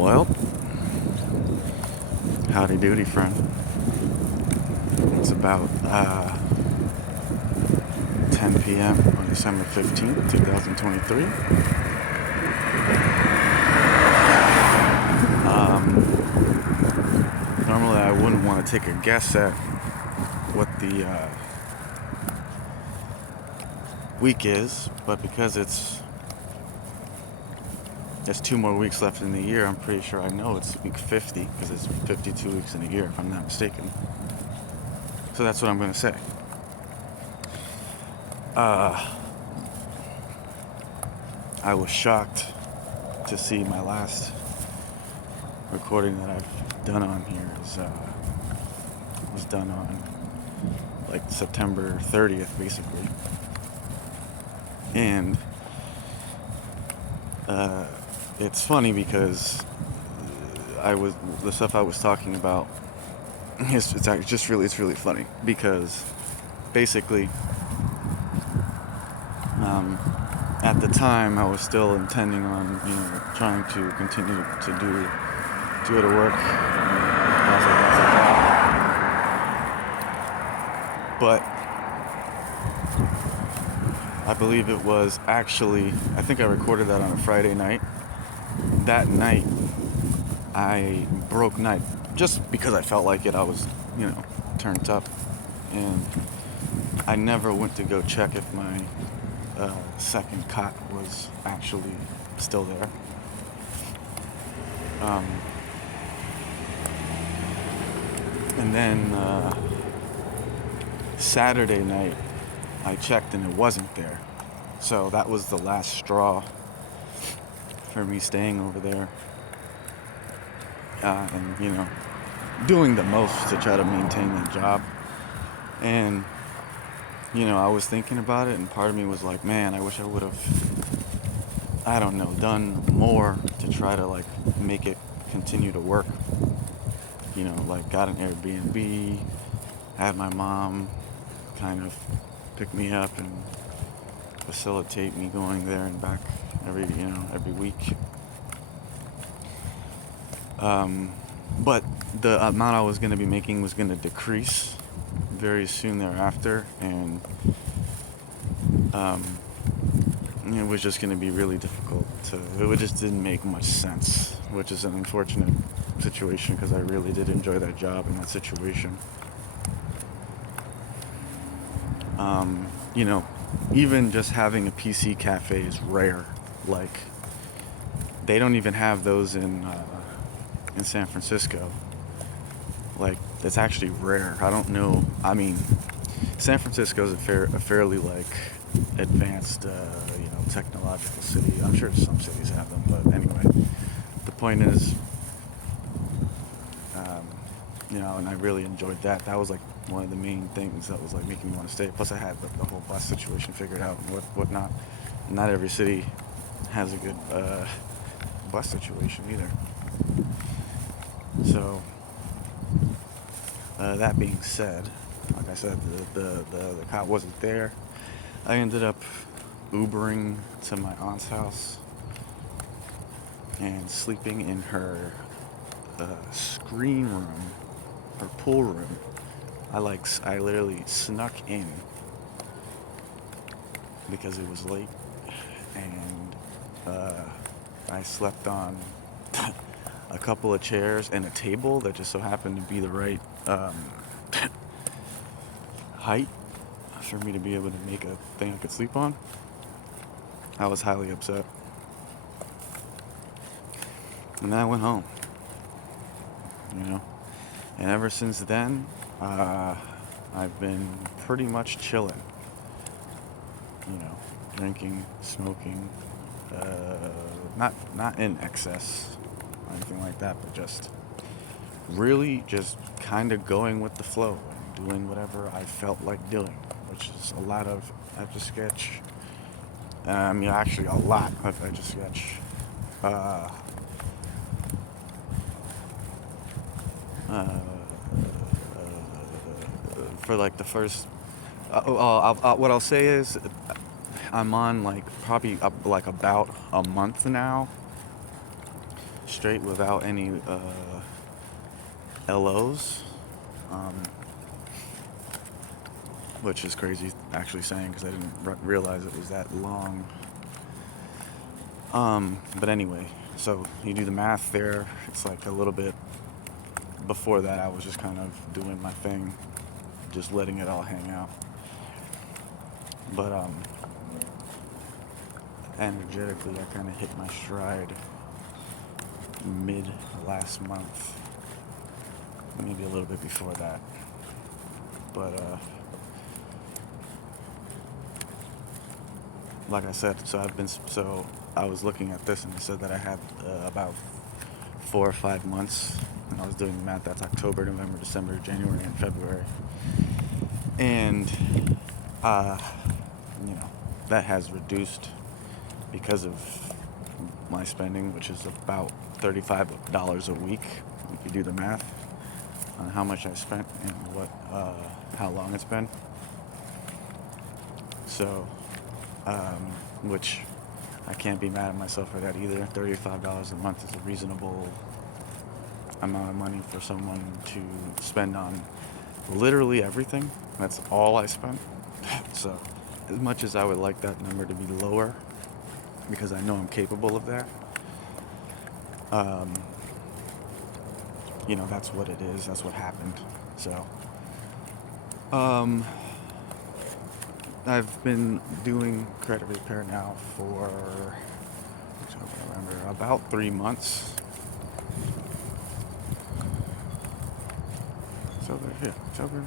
Well, howdy doody, friend. It's about 10 p.m. on December 15th, 2023. Normally I wouldn't want to take a guess at what the week is, but because there's 2 more weeks left in the year, I'm pretty sure I know it's week 50, because it's 52 weeks in a year, if I'm not mistaken. So that's what I'm going to say. I was shocked to see my last recording that I've done on here was done on like September 30th, basically. And it's funny because the stuff I was talking about, it's really funny because basically at the time I was still intending on trying to continue to do it at work as a job, but I believe it was actually, I think I recorded that on a Friday night. That night I broke night just because I felt like it. I was turned up, and I never went to go check if my second cot was actually still there. And then Saturday night I checked and it wasn't there. So that was the last straw for me staying over there and doing the most to try to maintain that job. And I was thinking about it, and part of me was like, man, I wish I would have, done more to try to make it continue to work. Got an Airbnb, had my mom kind of pick me up and facilitate me going there and back every week. But the amount I was going to be making was going to decrease very soon thereafter, and it was just going to be really difficult it just didn't make much sense, which is an unfortunate situation because I really did enjoy that job and that situation. Even just having a PC cafe is rare. They don't even have those in San Francisco. That's actually rare. I don't know. I mean, San Francisco is a fairly advanced, technological city. I'm sure some cities have them, but anyway, the point is, and I really enjoyed that. That was one of the main things that was making me want to stay. Plus, I had the whole bus situation figured out and whatnot. Not every city has a good bus situation either. So, that being said, like I said, the cop wasn't there. I ended up Ubering to my aunt's house and sleeping in her screen room, her pool room. I literally snuck in because it was late, and I slept on a couple of chairs and a table that just so happened to be the right height for me to be able to make a thing I could sleep on. I was highly upset. And then I went home. And ever since then, I've been pretty much chilling. Drinking, smoking, not in excess or anything like that, but just really just kind of going with the flow and doing whatever I felt like doing, which is a lot of Etch-a-Sketch. Actually a lot of Etch-a-Sketch. For the first, what I'll say is, I'm on probably about a month now straight without any LOs, which is crazy actually saying because I didn't realize it was that long. But anyway, so you do the math there. It's like a little bit before that I was just kind of doing my thing, just letting it all hang out. But energetically I kind of hit my stride mid last month, maybe a little bit before that. But like I said, so I was looking at this and it said that I had about 4 or 5 months, and I was doing the math. That's October, November, December, January, and February, and that has reduced because of my spending, which is about $35 a week. If you do the math on how much I spent and how long it's been. So, which I can't be mad at myself for that either. $35 a month is a reasonable amount of money for someone to spend on literally everything. That's all I spent. So, as much as I would like that number to be lower, because I know I'm capable of that, that's what it is. That's what happened. So, I've been doing credit repair now for, I remember, about 3 months. It's over here. It's over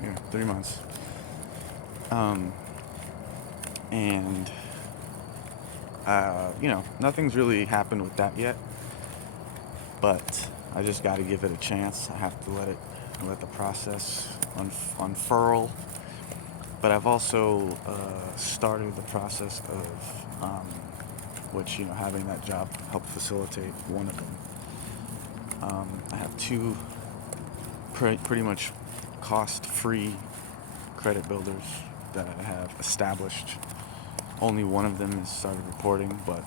here. 3 months. And nothing's really happened with that yet. But I just got to give it a chance. I have to let the process unfurl. But I've also started the process of which having that job helped facilitate one of them. I have 2 pretty much cost-free credit builders that I have established. Only one of them has started reporting, but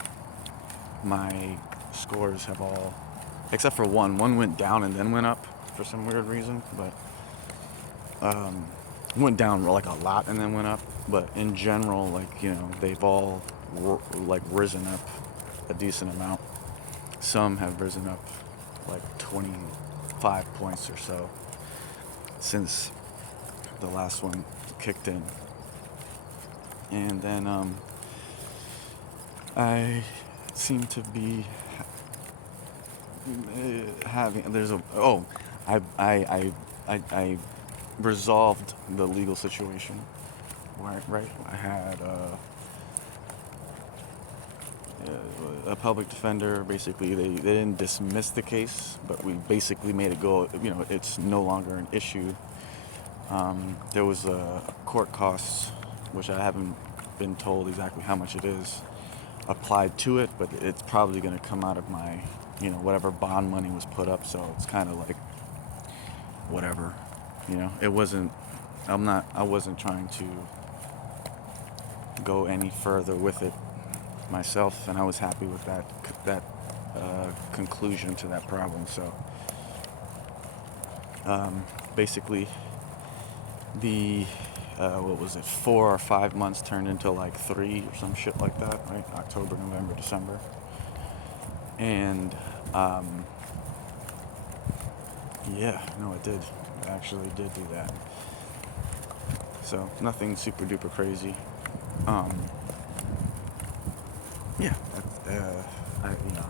my scores have all, except for one went down and then went up for some weird reason, but went down like a lot and then went up. But in general, they've all risen up a decent amount. Some have risen up like 25 points or so since the last one kicked in. And then I seem to be having I resolved the legal situation. Right, I had a public defender. Basically, they didn't dismiss the case, but we basically made it go. It's no longer an issue. There was court costs, which I haven't been told exactly how much it is, applied to it, but it's probably going to come out of my, whatever bond money was put up. So it's kind of like whatever, it wasn't. I wasn't trying to go any further with it myself, and I was happy with that conclusion to that problem. So basically, the 4 or 5 months turned into like 3 or some shit like that, right? October, November, December, and it did. It actually did do that. So nothing super duper crazy. I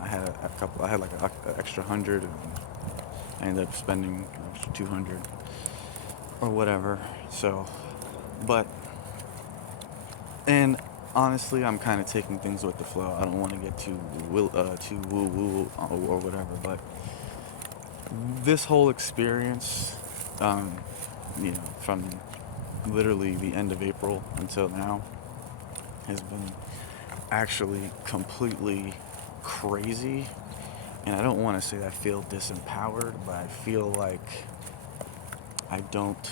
had a couple. I had like an extra 100, and I ended up spending an extra 200 or whatever. So, and honestly, I'm kind of taking things with the flow. I don't want to get too woo woo or whatever. But this whole experience, from literally the end of April until now, has been actually completely crazy. And I don't want to say I feel disempowered, but I feel like I don't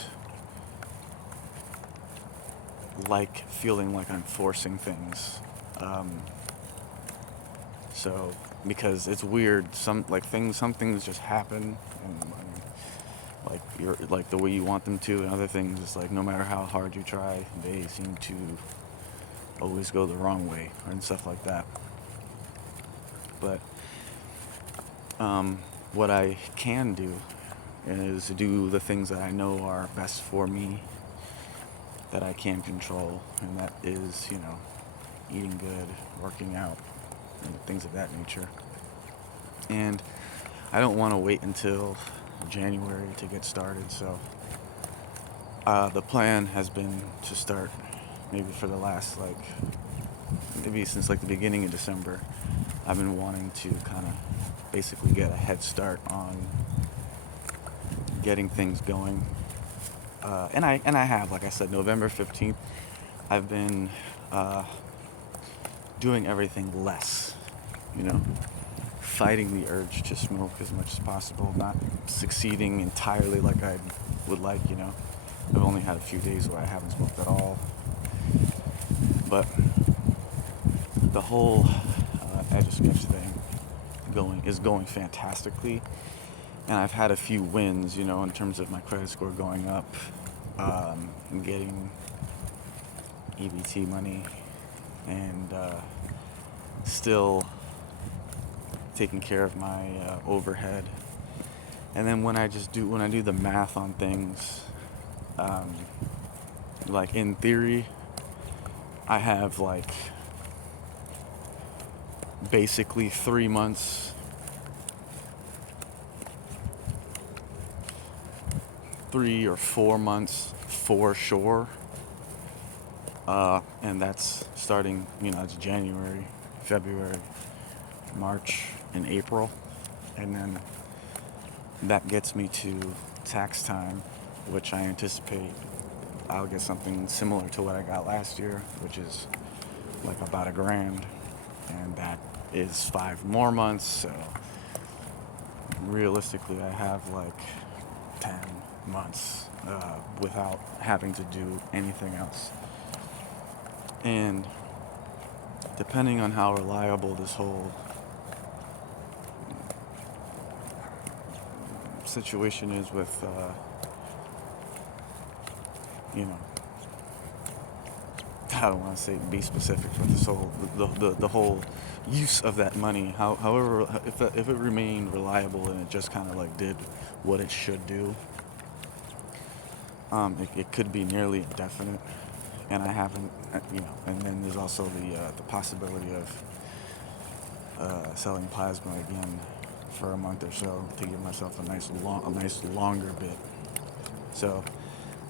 like feeling like I'm forcing things So because it's weird, some things just happen, and like you're like the way you want them to, and other things it's like no matter how hard you try, they seem to always go the wrong way and stuff like that. But what I can do is do the things that I know are best for me, that I can control, and that is, eating good, working out, and things of that nature. And I don't want to wait until January to get started, so the plan has been to start maybe for the last, maybe since the beginning of December. I've been wanting to kind of basically get a head start on getting things going. And I have, like I said, November 15th, I've been doing everything less, you know, fighting the urge to smoke as much as possible, not succeeding entirely like I would like. I've only had a few days where I haven't smoked at all. But the whole Edge of Sketch thing is going fantastically. And I've had a few wins, in terms of my credit score going up, and getting EBT money, and still taking care of my overhead. And then when I do the math on things, in theory, I have basically 3 months, 3 or 4 months for sure. And that's starting, it's January, February, March, and April. And then that gets me to tax time, which I anticipate I'll get something similar to what I got last year, which is about $1,000. And that is 5 more months, so realistically I have 10 months without having to do anything else. And depending on how reliable this whole situation is with, I don't want to say be specific with this whole the whole use of that money. However, if it remained reliable and it just kind of did what it should do, it could be nearly indefinite. And I haven't, And then there's also the possibility of selling plasma again for a month or so to give myself a nice longer bit. So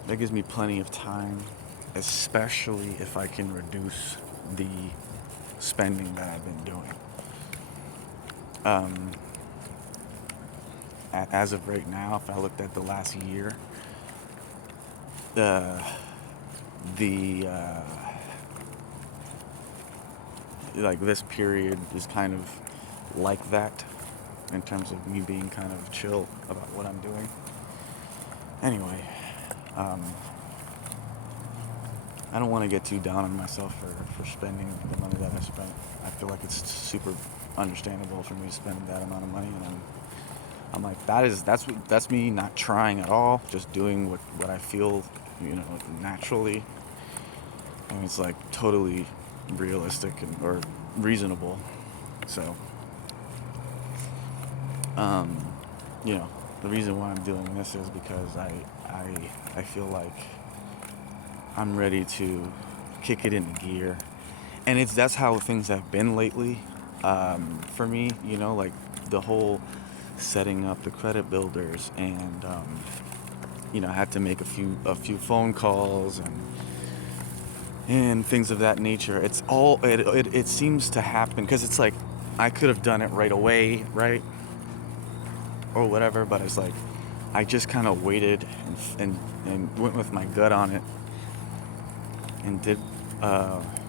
that gives me plenty of time, especially if I can reduce the spending that I've been doing. As of right now, if I looked at the last year, this period is kind of like that in terms of me being kind of chill about what I'm doing. Anyway, I don't want to get too down on myself for spending the money that I spent. I feel like it's super understandable for me to spend that amount of money, and I'm like, that's me not trying at all, just doing what I feel, naturally, and it's totally realistic or reasonable. So, the reason why I'm doing this is because I feel like I'm ready to kick it into gear, and that's how things have been lately, for me. The whole setting up the credit builders, and I had to make a few phone calls and things of that nature. It's all it seems to happen because it's I could have done it right away, right, or whatever, but it's I just kind of waited and went with my gut on it and did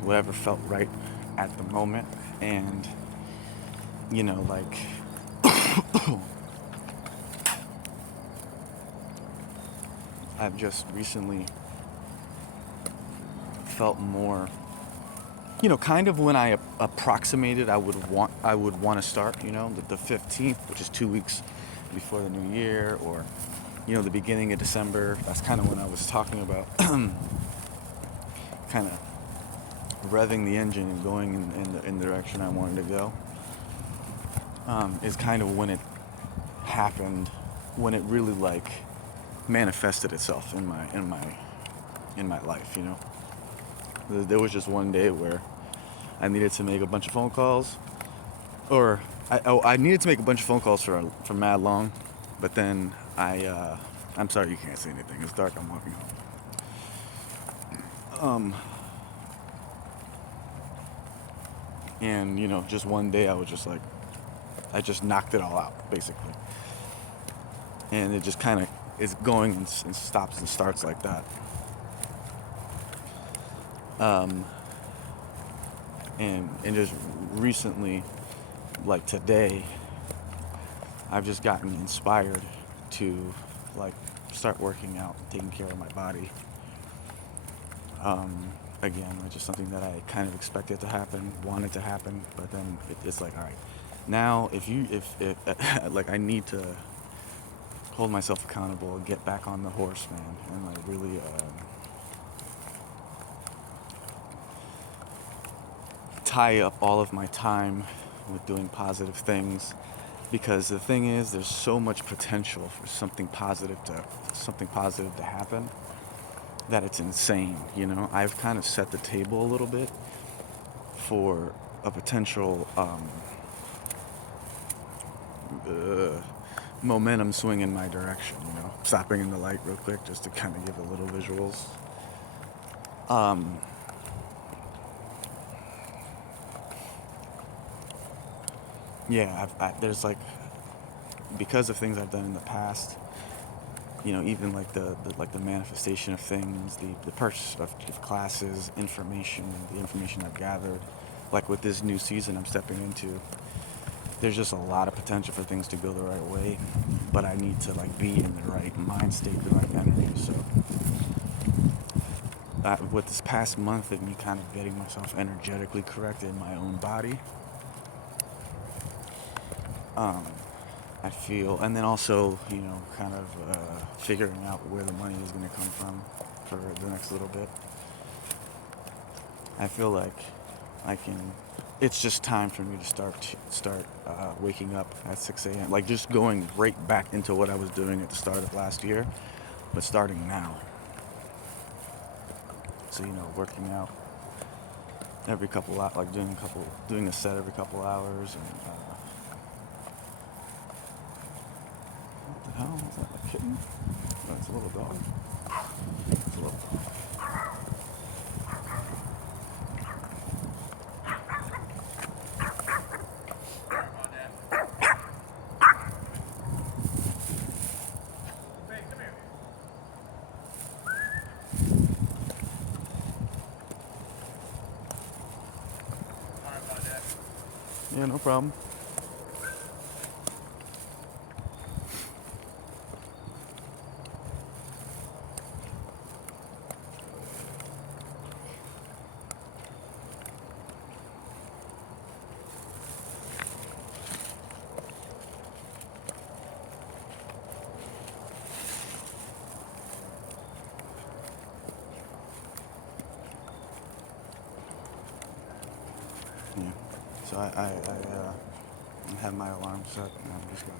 whatever felt right at the moment. And I've just recently felt more kind of when I approximated I would want to start, the 15th, which is 2 weeks before the new year, or the beginning of December. That's kind of when I was talking about kind of revving the engine and going in the direction I wanted to go. Is kind of when it happened, when it really like manifested itself in my life. There was just one day where I needed to make a bunch of phone calls, or I needed to make a bunch of phone calls for mad long, but then I'm sorry you can't see anything. It's dark. I'm walking home. And just one day I was just like, I just knocked it all out basically, and it just kind of is going and stops and starts like that. And just recently, like today, I've just gotten inspired to like start working out, taking care of my body. Again, like just something that I kind of expected to happen, wanted to happen, but then it's like, all right, now if like I need to hold myself accountable and get back on the horse, man, and like really tie up all of my time with doing positive things, because the thing is, there's so much potential for something positive to happen that it's insane. I've kind of set the table a little bit for a potential momentum swing in my direction. Stopping in the light real quick just to kind of give a little visuals. Yeah, there's like, because of things I've done in the past, even like the manifestation of things, the purchase of classes, the information I've gathered, like with this new season I'm stepping into, there's just a lot of potential for things to go the right way, but I need to like be in the right mind state, the right energy. So with this past month of me kind of getting myself energetically correct in my own body, I feel, and then also, kind of figuring out where the money is going to come from for the next little bit. I feel like it's just time for me to start waking up at 6 a.m. Like just going right back into what I was doing at the start of last year, but starting now. So, working out every couple hours, like doing a set every couple hours, and what the hell is that? A kitten? Oh, it's a little dog. It's a little dog. Yeah, no problem. Yeah. So I have my alarm set, and I'm just gonna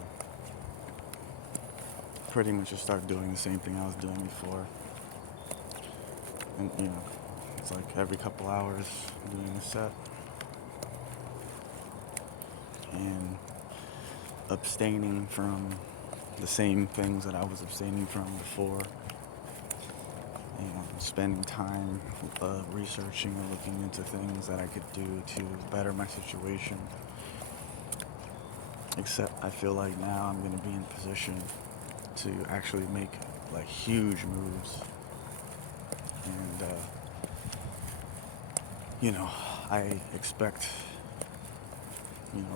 pretty much just start doing the same thing I was doing before. And it's like every couple hours doing a set, and abstaining from the same things that I was abstaining from before, and spending time researching and looking into things that I could do to better my situation. Except I feel like now I'm going to be in position to actually make like huge moves, and I expect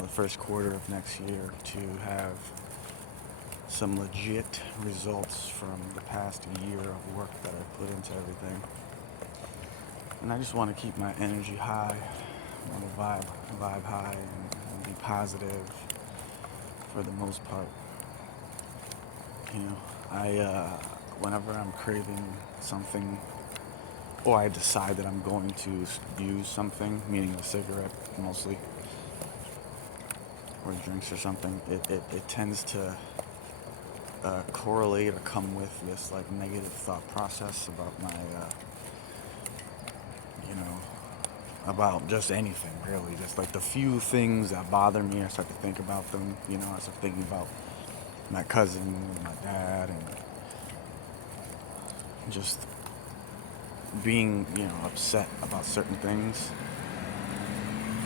the first quarter of next year to have some legit results from the past year of work that I put into everything. And I just want to keep my energy high. I want to vibe high, and be positive for the most part. You know, whenever I'm craving something, or I decide that I'm going to use something, meaning a cigarette mostly, or drinks or something, it tends to correlate or come with this like negative thought process about my, you know, about just anything really. Just like the few things that bother me, I start to think about them. You know, I start thinking about my cousin and my dad, and just being, upset about certain things.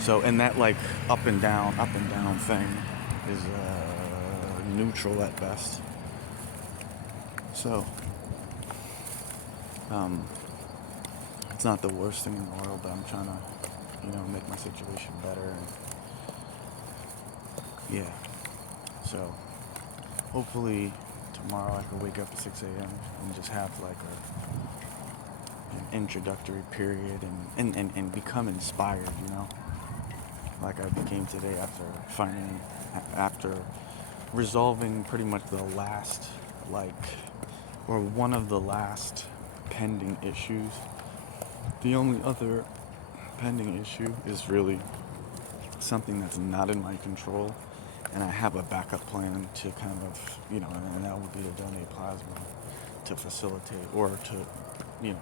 So, and that like up and down thing is neutral at best. So, um, it's not the worst thing in the world, but I'm trying to, make my situation better. And yeah, so hopefully tomorrow I can wake up at 6 a.m. and just have like an introductory period, and become inspired, like I became today after resolving pretty much the last, like, or one of the last pending issues. The only other pending issue is really something that's not in my control, and I have a backup plan to kind of, and that would be to donate plasma to facilitate, or to, you know,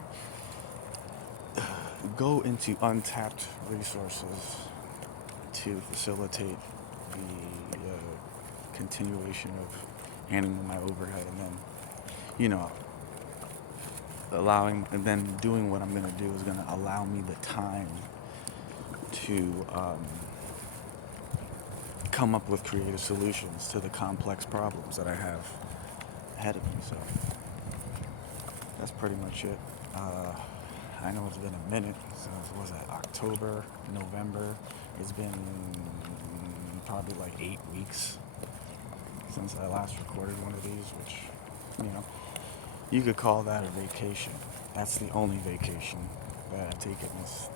go into untapped resources to facilitate the continuation of handling my overhead, and then, you know, allowing, and then doing what I'm going to do is going to allow me the time to come up with creative solutions to the complex problems that I have ahead of me. So that's pretty much it. I know it's been a minute. So was that October, November? It's been probably like 8 weeks since I last recorded one of these, which, you could call that a vacation. That's the only vacation that I've taken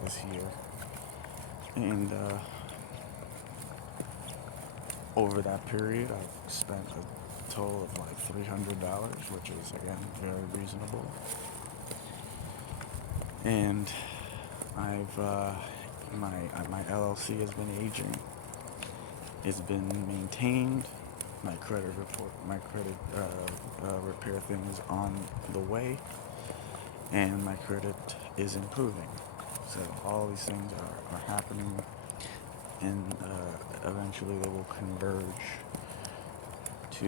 this year. And over that period, I've spent a total of like $300, which is, again, very reasonable. And I've my LLC has been aging. It's been maintained. My credit repair thing is on the way, and my credit is improving. So all these things are happening, and eventually they will converge to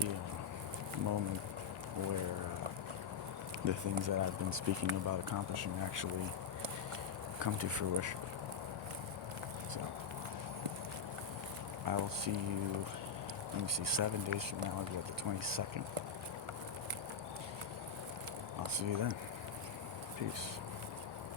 a moment where the things that I've been speaking about accomplishing actually come to fruition. So I will see you, let me see, 7 days from now is what, the 22nd. I'll see you then. Peace.